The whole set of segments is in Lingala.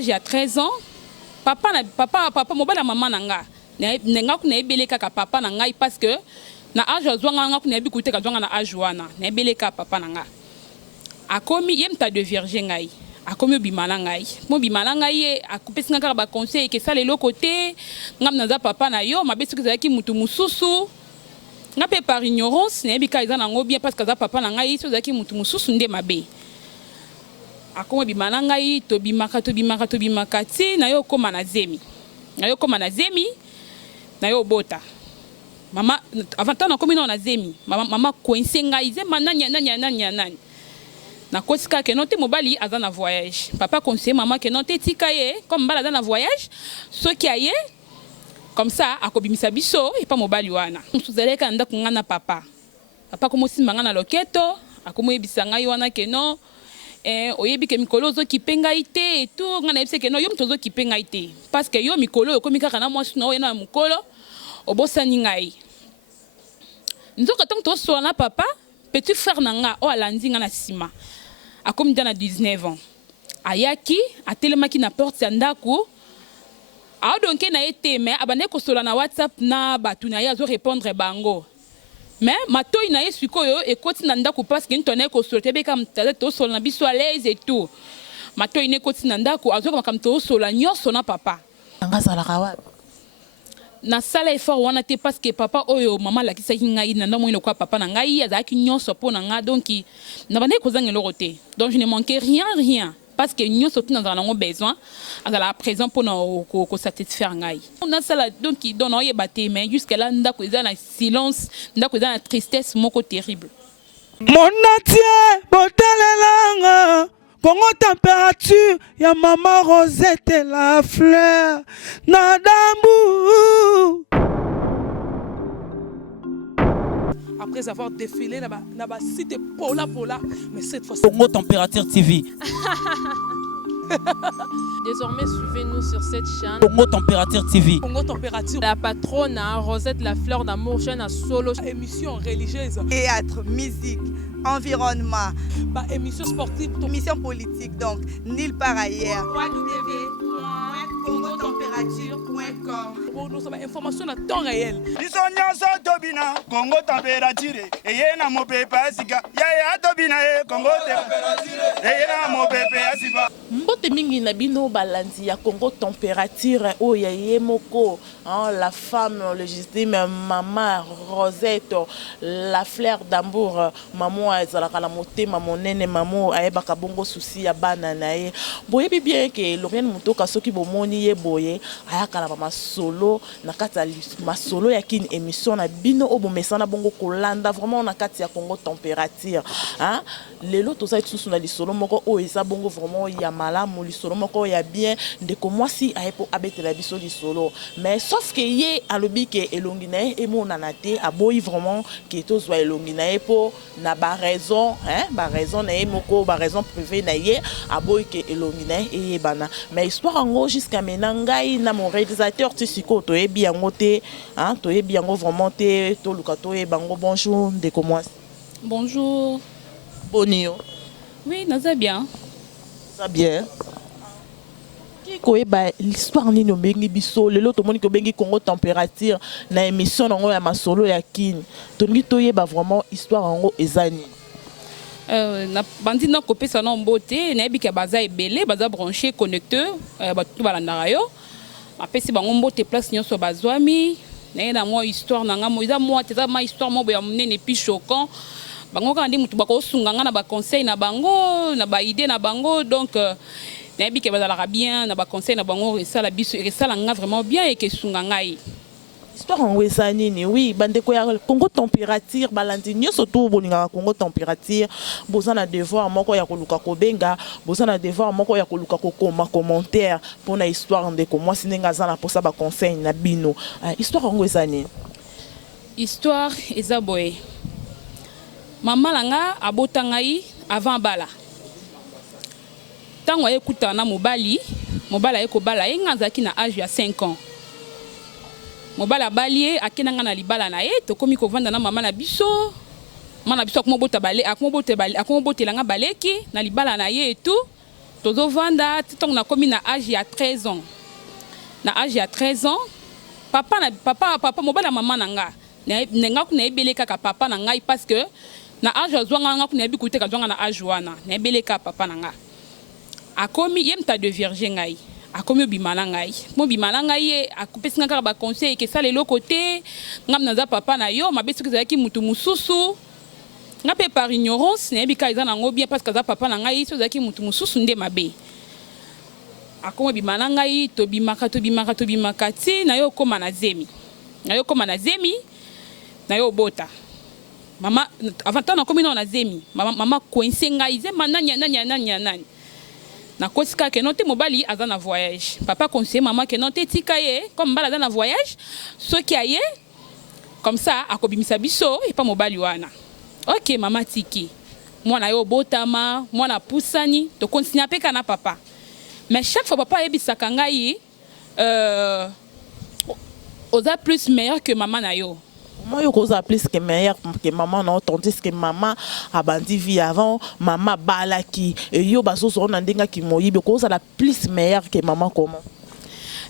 J'ai 13 ans. Papa, mobile maman nanga. Nenga ku na ebele kaka papa nanga parce que na âge azwanga nga ku na bikuite ka zwanga na âge wana. Na ebele ka papa nanga. Akomi yemta de vierge ngai. Akomi bimala ngai. Mo bimala ngai akupesi nga ba conseil ke ça lelo côté ngam naza papa na yo mabesu ke zaki mutu mususu. Nga pe par ignorance na ebika eza nango bien parce que za papa na ngai so zaki mutu mususu nde mabe. Akoma bimala ngai to bimaka ti na yo koma na zemi. Na yo koma na zemi na yo bota. Mama avant tant na komi na zemi. Mama coincé ngai zema nani. Na kosika ke note mobali aza na voyage. Papa conseille maman ke note tika ye comme bala aza na voyage soki aye comme ça akobimisa biso et pas mobali wana. Msuzaleka nda kungana papa. Papa komosimba nga na loketo akomoyebisa ngai wana ke non oyebi ke mikolo zo kipenga ite et tout ngana yebise ke no yo mtozo kipenga ite parce que yo mikolo yokomi kaka na mwasi no na mukolo obosani ngai nzoka tonto to so na papa petit frère nanga o alandi nga na sima akomi na 19 ans ayaki atelemaki na porte ya ndako a donke na ete mais abane ko sola na WhatsApp na batu na ya zo répondre bango. Mais matoi na yesu koyo ekoti na ndako parce que ntone ko sote be kam tata to sola na biso à l'aise et tout. Matoi ne koti na ndako azoka kam to sola nyoso na papa. Nga sala kawa. Na sala effort wana te parce que papa oyo mama la kisa ngai na ndamo ino kwa papa na ngai azaki nyoso po na nga donc na bande ko zanga lorote. Donc je ne manquais rien. Parce que nous sommes dans un besoin à présent pour nous satisfaire ngai. On a ça donc qui donne rien batté mais jusqu'à là nous avons un silence, nous avons une tristesse moko terrible. Mon natie botalelanga Congo température ya maman Rosette la fleur nadambu. Après avoir défilé dans la cité Pola, mais cette fois-ci... Congo Température TV. Désormais, suivez-nous sur cette chaîne. Congo Température TV. Congo Température. La patronne, Rosette la fleur d'amour, chaîne à solo. Émission religieuse. Théâtre, musique, environnement. Émission sportive. Émission politique, donc, nulle part ailleurs. www.congotempérature.com. Nous avons information à temps réel. Congo Température. Et yena mo pepe asika. Ya tobina Congo Température. Et yena mo pepe asika. Mbote mingi na bino balanzi ya Congo Température o ya yemoko la femme légitime maman Rosette la fleur d'amour maman ezalaka la motema monene maman ayebaka bongo souci ya bana na ye boyebi bien ke Lorraine Mutoka soki bomoni ye boye ayaka na masolo na kati ya masolo ya kini émission na bino o bomesana bongo kolanda vraiment na kati ya Congo Température hein lelo to sa tusu na lisolo moko o eza bongo vraiment ya malamu lisolo moko ya bien ndeko mwasi ayepo abetela biso lisolo mais sauf que ye alobi ke elongi na ye emonana te aboyi vraiment ke tozwa elongi na ye po na ba raison na ye moko ba raison privée na ye aboyi ke elongi na ye eyebana mais histoire yango jusqu'à maintenant ngai na mon réalisateur tisiko toyebi yango te toyebi yango vraiment te toluka toyeba yango bonjour ndeko mwasi. Bonjour. Bonio. Oui, naza bien. Ça bien. Koyeba l'histoire nini obengi biso lelo to moni ko bengi Congo Température na émission nango ya masolo ya kini tongi toyeba vraiment histoire yango ezani na bandi na kopesa na mbote na ebika baza ebele baza branché connecteur batu balandaka yo apesi bango mbote place nyonso bazwami na na mo histoire nanga mo eza mo teza ma histoire mo ya munene puis choquant bango kandi mutu bakosunga nga na ba conseil na bango na ba idée na bango donc na ebika bazalaka bien na ba conseil na bango resala biso resala nga vraiment bien et que sunga ngai histoire yango eza nini oui bandeko ya Congo Température balandi nyonso to bolingaka Congo Température boza na devoir moko ya koluka kobenga boza na devoir moko ya koluka kokoma commentaire mpona histoire ndeko mwasi ndenge aza na posa ba conseil na bino histoire yango eza nini histoire eza boye mama langa abota ngai avant bala tango ayekuta na mobali ayekobala ye nga azalaki na âge ya 5 ans mobala bali akenanga na libala na ye tokomi kovanda na mama na biso mana biso akomobota bale akomobota langa baleki na libala na ye et tout Tozo vanda titong na komi na âge ya 13 ans. Na âge ya 13 ans, papa mobala maman nanga. Nenga ku na ebele kaka papa nanga parce que na âge azwanga nga ku na bikuite ka zwanga na âge wana. Na ebele ka papa nanga. Akomi yemta de virgin ngai. Akomi bimana ngai. Mo bimana ngai akupesi nga kaka ba conseil ke sala le côté ngam naza papa na yo mabesu ki mutu mususu. Nga pe par ignorance ne bika eza nango bien parce que za papa na ngai so zaki mutu mususu nde mabe. Akomi bimana ngai to bimaka ti na yo koma na zemi. Na yo koma na zemi na yo bota. Mama avant na komi na zemi. Mama coincé ngai zema nani. Na kosika ke non te mobali aza na voyage. Papa conseille maman que non te tika ye comme bala aza na voyage ce qui aye comme ça akobimisa biso et pas mobali wana. OK maman tiki. Moi na yo botama, moi na pusani, to continue peka na papa. Mais chaque fois papa ebisaka ngai oza plus meilleur que maman na yo. Moi, je suis plus que meilleur que maman, non, tandis que maman a bandi vie avant, maman balaki, et yo baso sur un endinga qui moyi, because elle a plus meilleur que maman comment.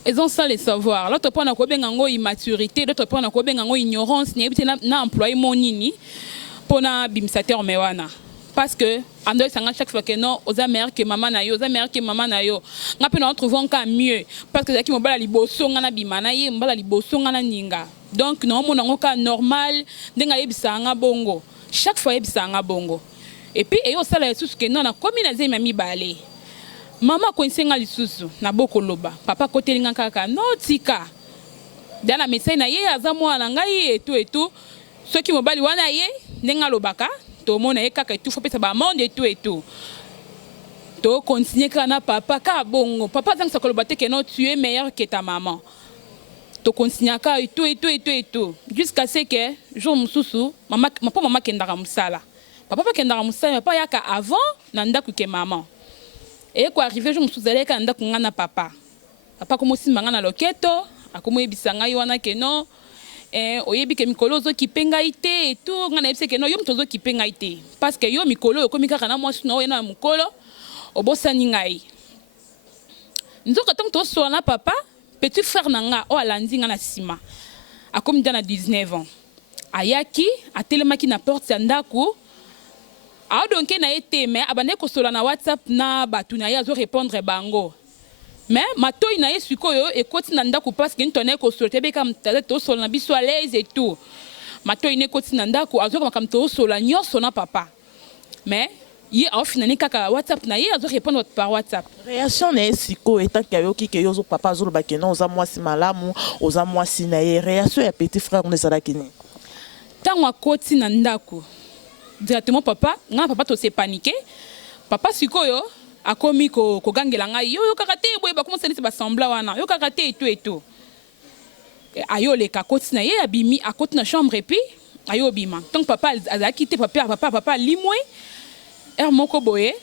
Ils ont ça les savoir. L'autre point na kobenga ngo immaturité, l'autre point na kobenga ngo ignorance, ni ebite na employé monini pour na bimsateur mewana. Parce que ando sanga chaque fois que non oza meilleur que maman na yo, oza meilleur que maman na yo. Nga pe na trouvons encore mieux parce que zaki mobala liboso nga na bimana ye, mbala liboso nga na ninga. Donc non mon cas normal ndenga yebisanga bongo. Chaque fois yebisanga bongo. Et puis et yo sala yesusu que non na komi na zemi mi balé. Maman ko nsenga lisusu na boko loba. Papa kotelinga kaka no tika. Dana message na ye aza mwana ngai et tout. Ceux qui mobali wana ye ndenga lobaka. Tout le monde est kaka tout faut pesa ba monde et tout to continuer kana papa ka bongo papa tant que ça kolobate que non tu es meilleur que ta maman to continuer ka et tout jusqu'à ce que jour mususu maman kendaka musala papa kendaka musala papa yaka avant nanda ku ke maman et quoi arriver jour mususu zaleka nanda ku ngana papa comme si mangana loketo akomo ebisanga wana que non oyebi ke mikolo zo kipenga ite et tout ngana yebise ke no yo mtozo kipenga ite parce que yo mikolo yo komi kaka na mwasi no na mukolo obosani ngai nzoka tant to so na papa petit frère nanga o alandi nga na sima akomi dana 19 ans ayaki atelemaki na porte ya ndako a donke na ete mais abane ko sola na WhatsApp na batu na ya zo répondre bango. Mais matoi na yesikoyo ekoti na ndako parce que ntone ko sola tebe kam to sola na biso à l'aise et tout. Matoi ne koti na ndako azo kam to sola nyoso na papa. Mais ye a finani kaka WhatsApp na ye azo répondre par WhatsApp. Réaction na siko etant que yo ki ke yo zo papa zo ba ke non oza mwasi malamu, oza mwasi na ye réaction ya petit frère on ezala kini. Tango akoti na ndako directement papa, nga papa to se paniquer. Papa sikoyo akomi ko gangela ngai yo kakate boye ba commencer ba sembla wana yo kakate et tout ayo le kakoti na ye abimi akoti na chambre et puis ayo bima donc papa a quitté papa limwe moko boye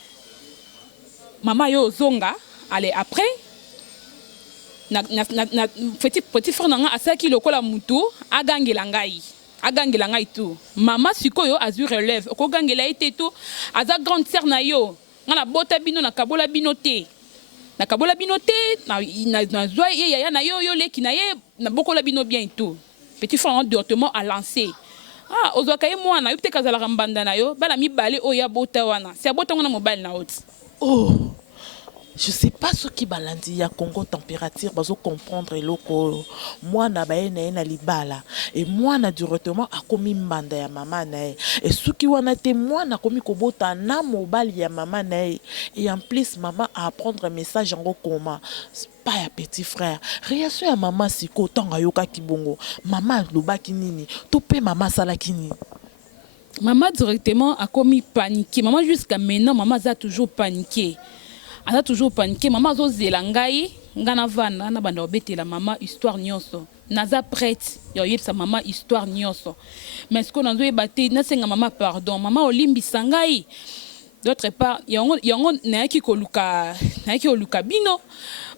mama yo zonga allez après na petit frère nga asaki lokola mutu agangela ngai tout mama sikoyo azu relève ko gangela ite tout aza grande sœur na yo na bota bino na kabola bino te na zwa ye ya na yo leki na ye na bokola bino bien et tout petit frère directement a lancé ozwaka ye mwana yo te kazala mbanda na yo bala mibale oya bota wana si abota ngona mobile na oti je sais pas ce qui balandi ya Congo température bazo comprendre loko moi na baye na libala et moi na directement akomi mbanda ya mama na et ce qui wana te moi na komi kobota na mobile ya mama na et en plus maman a apprendre message en comment pas ya petit frère réaction ya maman siko tanga yoka kibongo maman lobaki nini to pe maman sala kini. Maman directement akomi paniqué maman jusqu'à maintenant maman a toujours paniqué. Elle a toujours paniqué. Maman zo zelangai ngana vana na banda obetela maman histoire nyonso. Naza prête. Yo yebsa maman histoire nyonso. Mais ce qu'on a zo ebate na senga maman pardon. Maman olimbi sangai. d'autre part yango nayaki koluka bino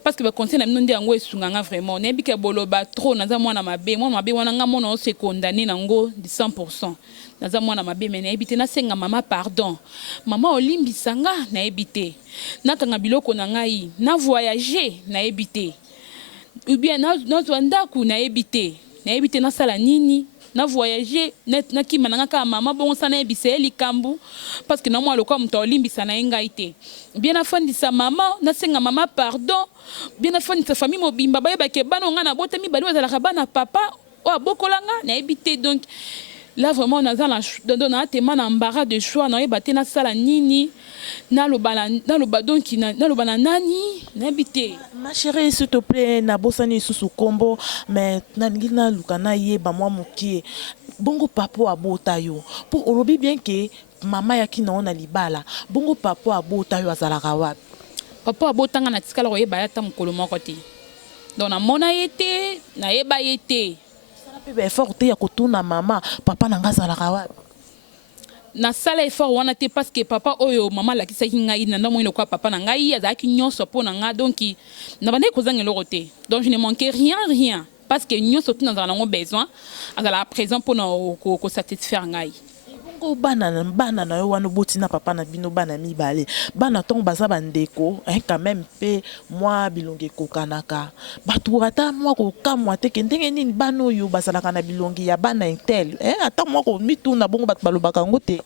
parce que bakonseil na bino nde yango esunganga vraiment nayebi ke boloba trop naza mwana mabe wana nga mona ose condamné nango de 100%. Naza mwana mabe mais nayebi te nasenga mama pardon mama olimbisa nga nayebi te nakanga biloko na ngai na voyager nayebi te ou bien nazwa ndaku nayebi te nasala nini na voyager na kima na ngaka mama bongo sana ebisa likambu parce que na moi lokwa muto olimbisa na ngai te bien afandisa mama na senga mama pardon bien afandisa famille mobimba bayeba ke bana nga na botami bali bazala bana papa o abokolanga na ebité donc là vraiment on a dans un thème embarras de choix na ebate na sala nini na lo donc na lo bana nani na ebité. Ma chérie, s'il te plaît, na bosani sous combo, mais na lukana ye ba moi mukie. Bongo papo abota yo. Pour olobi bien que mama yaki na ona libala. Bongo papo abota yo azalaka wapi. Papo abota nga na tikala ko yeba yata mukolo moko te. Donc na mona yete, na yeba yete. Sala pe ba effort te ya kotuna mama, papa na nga azalaka wapi. Na sala effort wana te parce que papa oyo mama la kisaki ngai na ndamo ino kwa papa na ngai azaki nyonso po na nga donc na bande kozanga loko te donc je ne manquais rien parce que nyonso tout na ngo besoin azala présent pour na ko satisfaire ngai. Bongo bana na yo wana botina papa na bino bana mibale bana tong baza bandeko quand même pe moi bilongi kokanaka baturata moi ko kamwa te ndenge nini bano yo bazalaka na bilongi ya bana intel ata moi ko mituna bongo bat balobaka ngote.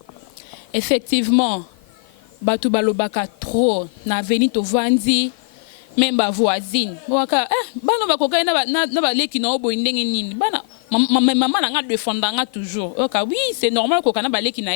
Effectivement batu balobaka trop na veni to vandi même ba voisine waka bana bakoka na baleki na obo ndenge nini bana maman na nga défendanga toujours okay oui c'est normal ko kana baleki na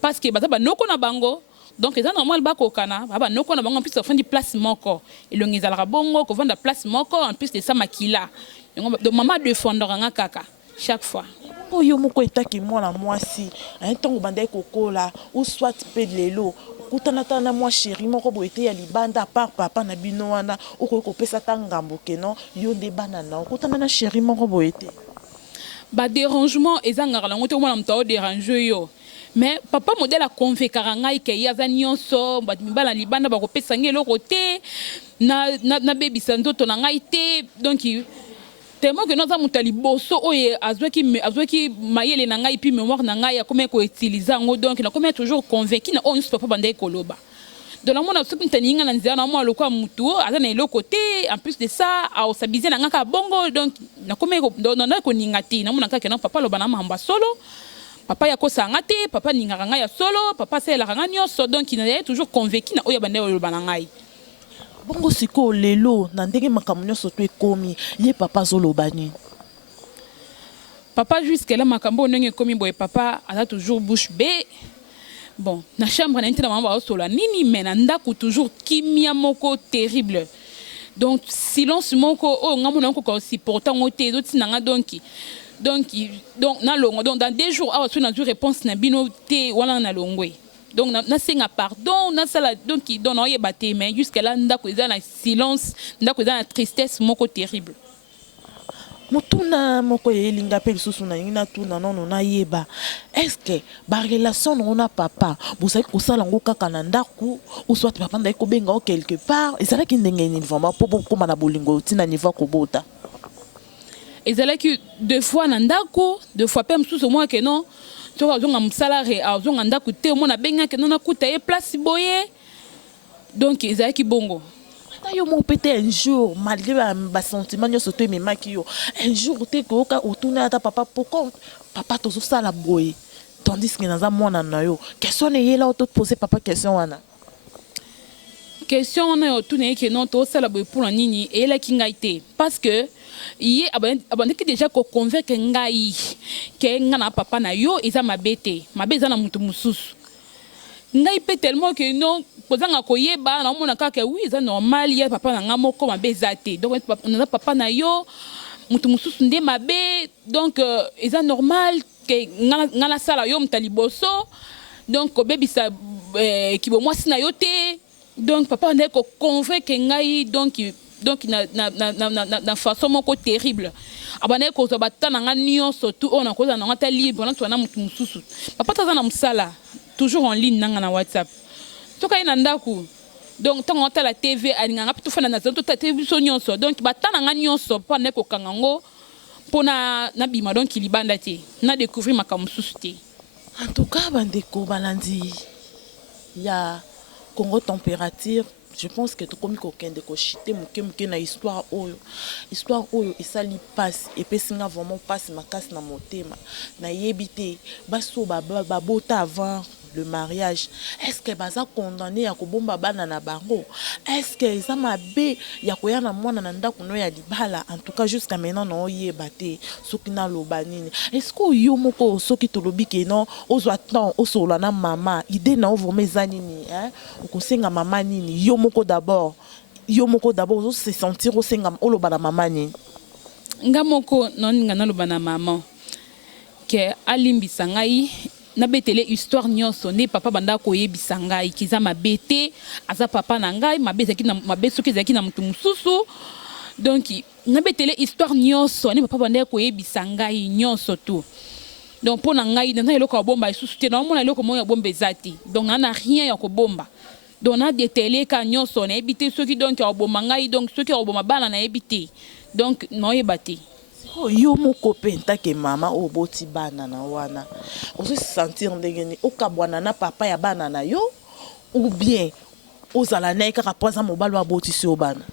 parce que baza ba noko na bango donc c'est normal ba ko kana ba noko na bango en plus ça fait du place moko elongi zalaka bongo ko vendre place moko en plus de ça makila donc maman défendanga nga kaka chaque fois. Oyo moko etaki mwana mwasi ntango bandai kokola ou soit pe lelo kutanata na moi chéri moko boete ya libanda par papa na bino wana okoko pesa tangambo keno yo de banana kutana na chéri moko boete ba dérangement ezanga la ngoto mwana mto déranger yo mais papa modèle a convaincre ngai ke yaza nyonso ba mibala libanda ba kopesa ngelo côté na baby sanzoto na ngai te donc tellement que nous avons mutali bosso oye azwaki mayele na ngai puis mémoire na ngai ya comment ko utiliser ngo donc na comment toujours convaincu na on ne papa bande koloba de la mona soki ntaninga na nzela na moi lokwa mutu aza na elo côté en plus de ça a osabize na ngaka bongo donc na comment na ko ningati na mona kaka na papa loba na mamba solo papa ya ko sanga te papa ninga nga ya solo papa sela nga nyonso donc il est toujours convaincu na oya bande loba na ngai. Bongo siko lelo na ndenge makambo nyonso to ekomi ye papa zolobani papa jusque là makambo ndenge ekomi boye papa aza toujours bouche bée bon na chambre na ntina mama osola nini mais na ndako toujours kimia moko terrible donc silence moko o ngamona ko supporter ngote doti nanga donc na longo donc dans 2 jours awa so na du réponse na bino te wala na longwe. Donc na senga pardon na sala donc qui donne oye baté mais jusqu'à là ndako eza na silence ndako eza na tristesse moko terrible. Mutuna moko yelinga pe lisusu na ngina tuna nono na yeba est-ce que ba relation na papa bosaki kosala ngo kaka na ndako ou soit papa ndai ko benga quelque part ezala ki ndenge ni vraiment po koma na bolingo tina niveau ko bota ezala ki 2 fois na ndako 2 fois pe msusu moi que non tu vois zonga msalare a zonga ndako te mo na benga que non na kuta e place boye donc ezala ki bongo. Yo mon pété un jour malgré ba sentiment yo soto me maki yo un jour te ko ka otuna ta papa pourquoi papa tozo sala boye tandis que naza mwana na yo question ne yela auto poser papa question wana question on a tuna que non to sala boye pour nini et la kingaité parce que yé abandé que déjà ko convaincre ngai que ngana papa na yo eza mabete mabeza na mutu mususu ngai pe tellement que non kozanga koyeba na mona kaka oui c'est normal ya papa na nga moko mabeza te donc on a papa na yo mutu mususu nde mabe donc c'est normal que ngana sala yo mtali boso donc bebisa kibo mwasi na yo te donc papa ndeko convaincre ngai donc na façon moko terrible abane ko zo batana nga nyonso tout on a koza na ngata libre na twana mutu mususu papa taza na musala toujours en ligne nanga na WhatsApp soka ye na ndako donc ntango otala tv alinganga mpe tofanda na zelo totala biso nyonso donc batananga nyonso mpo ane kokanga ngo mpo nabima donc libanda te na découvrir makambo mosusu te. En tout cas bandeko balandi ya Congo Température, je pense que tokomi kokende koshite moke na histoire oyo esali passe epesinga vraiment passe makasi na motema na yebite baso babota avant le mariage. Est-ce que baza condamné ya kobomba bana na bango? Est-ce que eza mabe ya koya na mwana na ndako no ya libala? En tout cas jusqu'à maintenant na oyeba te soki na loba nini. Est-ce que yo moko soki tolobi ke non ozwa temps osola na mama idée na ovo meza nini okosenga mama nini yo moko d'abord ozo se sentir osenga oloba na mama nini? Nga moko noninga na loba na mama ke alimbisa ngai na betele histoire nyonso ne papa banda koyebisa ngai kiza mabete aza papa na ngai mabete ki na mabeso ki zaki na mutu mususu donc na betele histoire nyonso ne papa banda koyebisa ngai nyonso tout donc pour na ngai na eloko ya bomba isusu te na mona eloko mo ya bomba ezati donc na rien ya kobomba donc na detele ka nyonso na ebite soki donc ya bomba ngai donc soki ya bomba bana na ebite donc no yebate. Yo moko penta ke mama oboti bana na wana ozo se sentir ndenge ni okabwana na papa ya bana na yo ou bien ozala na kaka poza mobalo aboti si obana?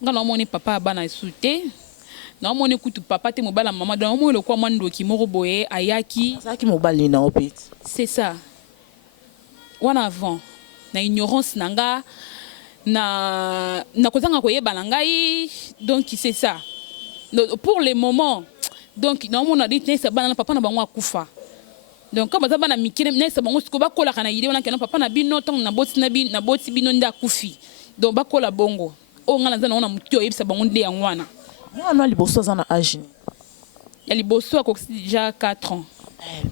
Nga na moni papa ya bana esute na moni kutu papa te mobala mama donc mo le kwa mandoki moko boye ayaki zaki mobali na opeti. C'est ça wana avant na ignorance nanga na kozanga koyeba na ngai donc c'est ça. Pour le moment donc on a dit que papa na bango akufa donc comme ça bana mikine nesa bango siko bakola kana yide wana kana papa na bino tong na boti bino nda kufi donc bakola bongo o ngala nzana ona mutio yebisa bango nde yangwana mwana liboso za na âge ya liboso akoki déjà 4 ans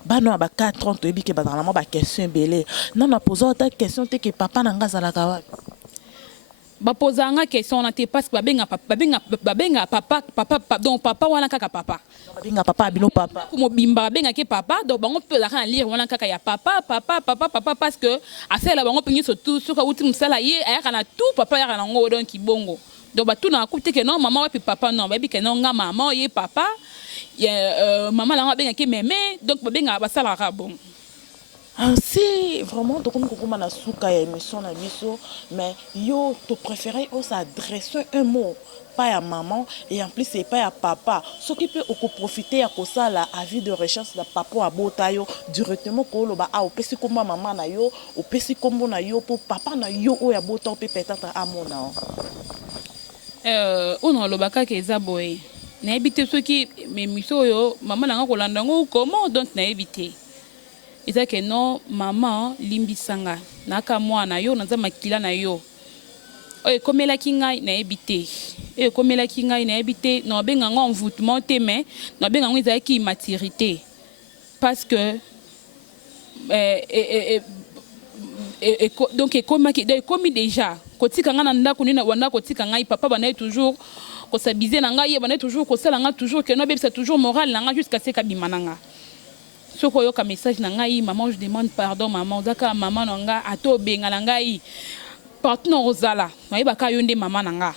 bana ba 4 ans to ebike bazala mo ba question belé non na poser ta question te que papa na ngazala ka wapi bapozanga question na te parce que babenga papa donc papa wana kaka papa babenga papa bino papa ko mobimba babenga ke papa donc bango pe la kana lire wana kaka ya papa parce que asela bango pingi surtout soka uti musala ye ayaka na tout papa yaka na ngo donc kibongo donc batu na kupte ke non maman wapi papa non babi ke non nga maman ye papa maman la babenga ke meme donc babenga basala ka bon. Si vraiment donc comme na suka ya émission na biso mais yo to préférer on s'adresser un mot pas à maman et en plus c'est pas à papa ce qui peut profiter à ça la avis de recherche de papa à botayo directement ko lo ba a opesi comme maman na yo opesi comme na yo pour papa na yo o ya bota peut peut-être à mon na on lo baka ke za boy na ebité ce qui mais miso yo maman na ko landa ngo comment donc na ebité eza ke non maman limbisanga naka mwana yo naza makila na yo oye komelaki ngai na ebite komelaki ngai na ebite na benga ngo envoûtement te mais na benga ngo ezaki immaturité parce que donc ekomi déjà kotika nga na ndako nina wanda kotika ngai papa bana toujours ko sabiser na ngai bana toujours ko sala nga toujours que no bebisa toujours moral na nga jusqu'à ce kabima nanga. Soko yoka message na ngai maman je demande pardon maman zaka maman nanga ato benga na ngai partenaire ozala na yebaka yo nde maman nanga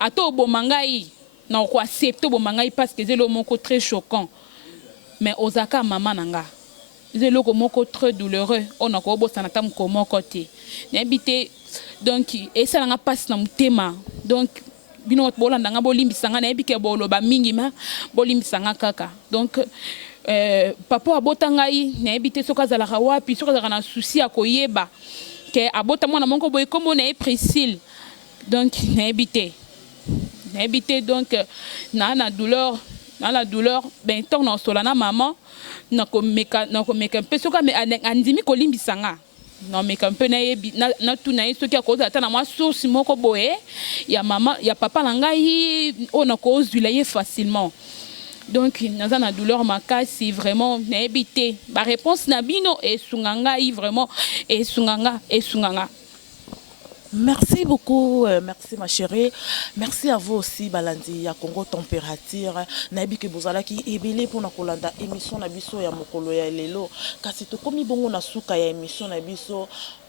ato boma ngai na ko accepter boma ngai parce que c'est le moko très choquant mais ozaka maman nanga c'est le moko très douloureux on a ko bosana tam ko moko te na bité donc et ça nga passe na mutema donc bino bolanda nga bolimbisanga na ebike boloba mingi ma bolimbisanga kaka donc papa abota ngai na ebite soka zalaka wapi soka zalaka na souci ya koyeba ke abota mwana monko boye kombo na Priscille donc na ebite donc na la douleur ben tant na sola na maman na ko meka pe soka me andimi kolimbisanga non mais quand peu na tout na ce qui a causé ata na moi source moko boye ya maman ya papa na ngai on a cause du layer facilement donc naza na douleur makasi vraiment na ebité ba réponse na bino et sunganga vraiment et sunganga. Merci beaucoup, merci ma chérie. Merci à vous aussi, Balandi, ya Congo Température. Nabi ke bozala ki ebele pour na kolanda émission na biso ya mokolo ya lelo. Kasi to komi bongo na suka ya émission na biso.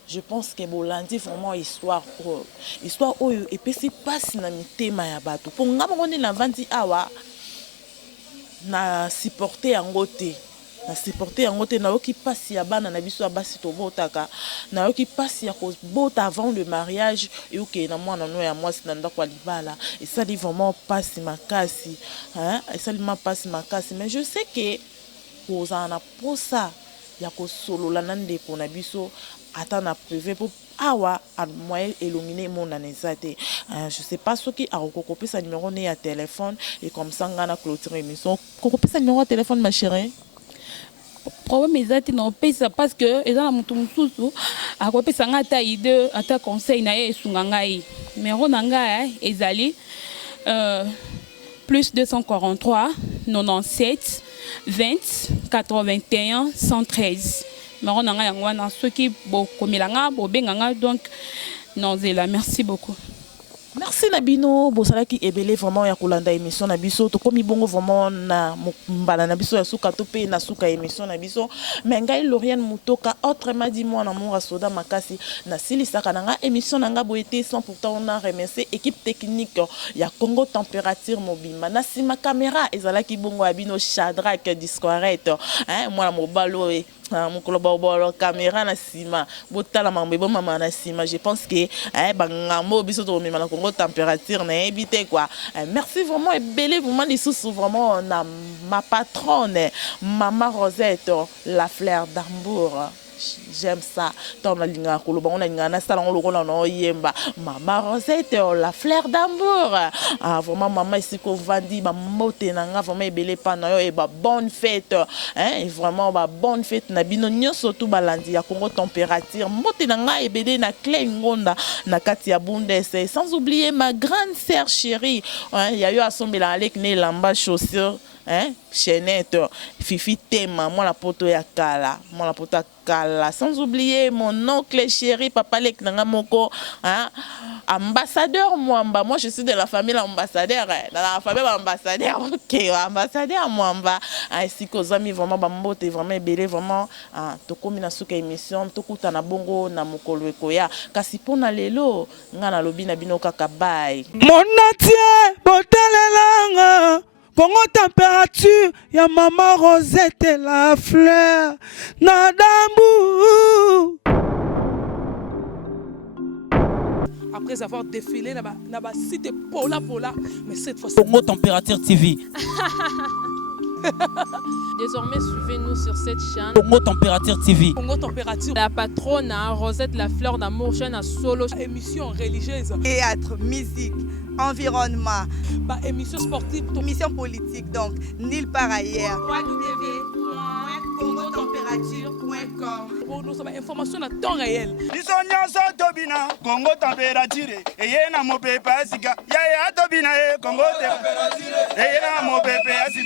je pense que bolandi vraiment histoire oyo epesi pasi na mitema ya bato po nga moko nde navandi awa na supporter yango te nayoki pasi ya bana na biso ya basi tobotaka nayoki pasi ya kobota avant le mariage eyoke na mwana no ya mwasi na ndako ya libala esali vraiment pasi makasi mais je sais que kozala na posa ya kosolola na ndeko na biso ata na privé po awa moyen éluminer monana eza te. Je sais pas soki akokopesa numéro ne ya téléphone et comme ça ngana clôture émission kokopesa numéro ya téléphone ma chérie. Problème ezati na opesa parce que eza na mutu mususu akopesa nga ata idée ata conseil na ye esunga ngai numéro na ngai ezali plus 243 97 20 81 113 numéro na ngai yango wana soki bokomela nga bobenga nga donc nozela. Merci beaucoup. Merci Nabino, bosalaki ebele vraiment ya kolanda émission na biso to komi bongo vraiment na mbala na biso ya suka to pe na suka émission na biso mais ngai Lauriane Mutoka autrement dit moi na mon soda makasi na silisaka na nga émission na nga boete sans pourtant on a remercié équipe technique ya Congo Température Mobimba na sima caméra ezalaki bongo abino Shadrack Discoret moi na mobalo mokolo bolo caméra na sima botala mambo mama na sima. Je pense que bangambo biso to mema na Congo Température na ebité quoi. Merci vraiment et belé vraiment les sous vraiment na ma patronne Maman Rosette la fleur d'Hambourg. J'aime ça. Dans la ligne à Koloba, on a une salon au yemba. Maman Rosette, la fleur d'Hambourg. Ah, vraiment, maman, ici qu'on vendit, ma motte nanga, vraiment, belé panayo, et bonne fête. Et vraiment, bonne fête. Nabino, nyo surtout balandi, ya Congo Température. Motte nanga, et belé na clé ngonda, na katia bundes. Sans oublier ma grande sœur chérie. Il y a eu à son mélange, né lamba chaussure. Chaînette, Fifi Tema, moi la poto ya kala, sans oublier mon oncle chéri, papa Lek Nangamoko, ambassadeur Mwamba, moi je suis de la famille ambassadeur, dans la famille ambassadeur, ok, ambassadeur Mwamba, ainsi qu'aux amis vraiment bambote, vraiment belé, vraiment, tokomi na suka émission, tokuta na bongo na mokolo ekoya, kasi pona lelo, ngana lobi na bino kaka bye. Mon natie, botalelanga. Congo Température, ya Maman Rosette la fleur Nadambu. Après avoir défilé na cité Pola, mais cette fois-ci Congo Température TV. Désormais, suivez-nous sur cette chaîne. Congo Température TV. Congo Température. La patronne Rosette la fleur d'amour, chaîne à solo. Émission religieuse. Théâtre, musique, environnement. Émission sportive. Émission politique, donc nulle part ailleurs. www.congotempérature.com. Pour nous avoir information à temps réel. biso nyonso tobina Congo Température eye na mopepe asika yaya tobina Congo Température eye na mopepe asika